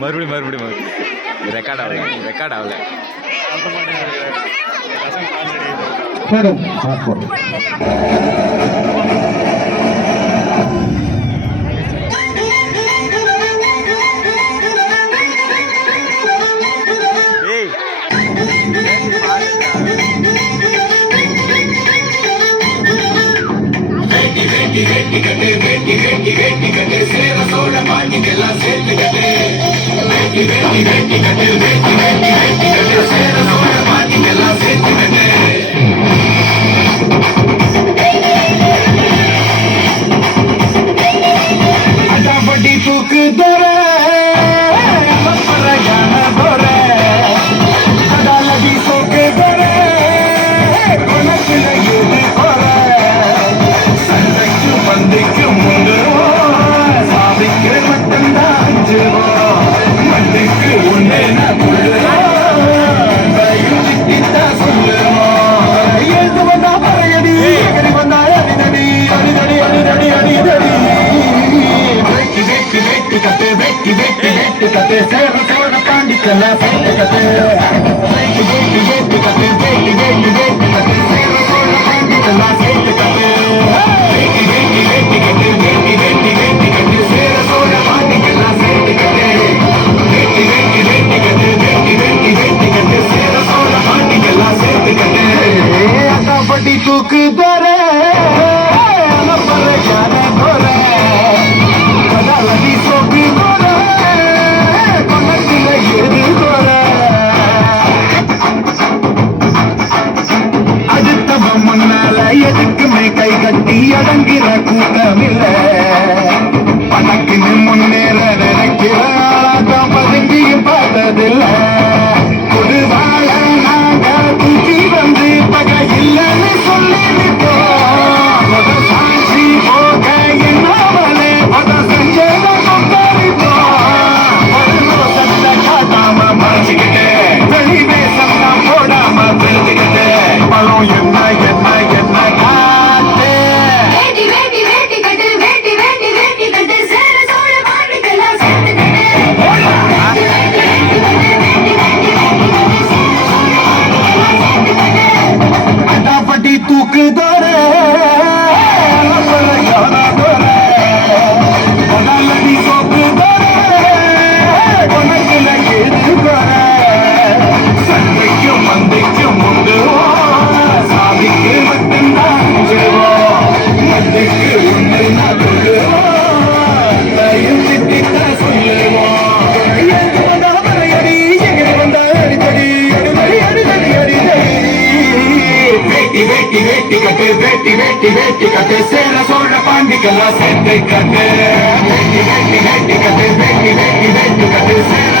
மறுபடியும் ரெக்கார்ட் ஆகல வேட்டி கட்டு சேர சோழ பாண்டிக்கெல்லாம் சேர்த்து கட்டு வேட்டி கட்டு சேர சோழ பாண்டிக்கெல்லாம் சேர்த்து கட்டு அடாபடி தூக்கு தர அடாலடி சோக்கு தர உனக்குள்ள எது மந்திக்கு முந்து சாதிக்கு மட்டும்தான் அஞ்சுவோம் மந்திக்கு உன்னே சொல்லுவோம் எழுந்து வந்தா பறையடி எகரி வந்தா அடிதடி அடிதடி அடிதடி அடிதடி வேட்டி கட்டு சேர சோழ பாண்டிக்கெல்லாம் சேர்த்து கட்டு வேட்டி கட்டு சேர சோழ பாண்டிக்கெல்லாம் சேர்த்து கட்டு படி தூக்கு தர சோக்கு தர கொண்டத்துல எது தர அடுத்தவன் முன்னால எதுக்குமே கை கட்டி அடங்கிற கூட்டமில்ல பணக்குன்னு முன்னேற நினைக்கிற ஆளாதான் பதுங்கியும் பார்த்ததில்லை பொதுவாழ நாங்க தூக்கி வந்து பகை இல்லைன்னு சொல்லி சாட்சி போக என்னாமலே பத செஞ்சத காட்டாம மறைச்சுக்கிட்டு வெளி வேஷம் தான் போடாம பெருத்துக்கிட்டு பலம் என்ன என்ன என்ன காட்டு அடாபடி தூக்கு தர அடாலடி சோக்கு தர உனக்குல எது தர சண்டைக்கும் மந்தைக்கும் முந்து சாதிக்கு மட்டும்தான் மந்தைக்கு உன்னை சொல்லுவோம் வேட்டி கட்டு சேர சோழ பாண்டிக்கெல்லாம் சேர்த்து கட்டு வேட்டி கட்டு சேர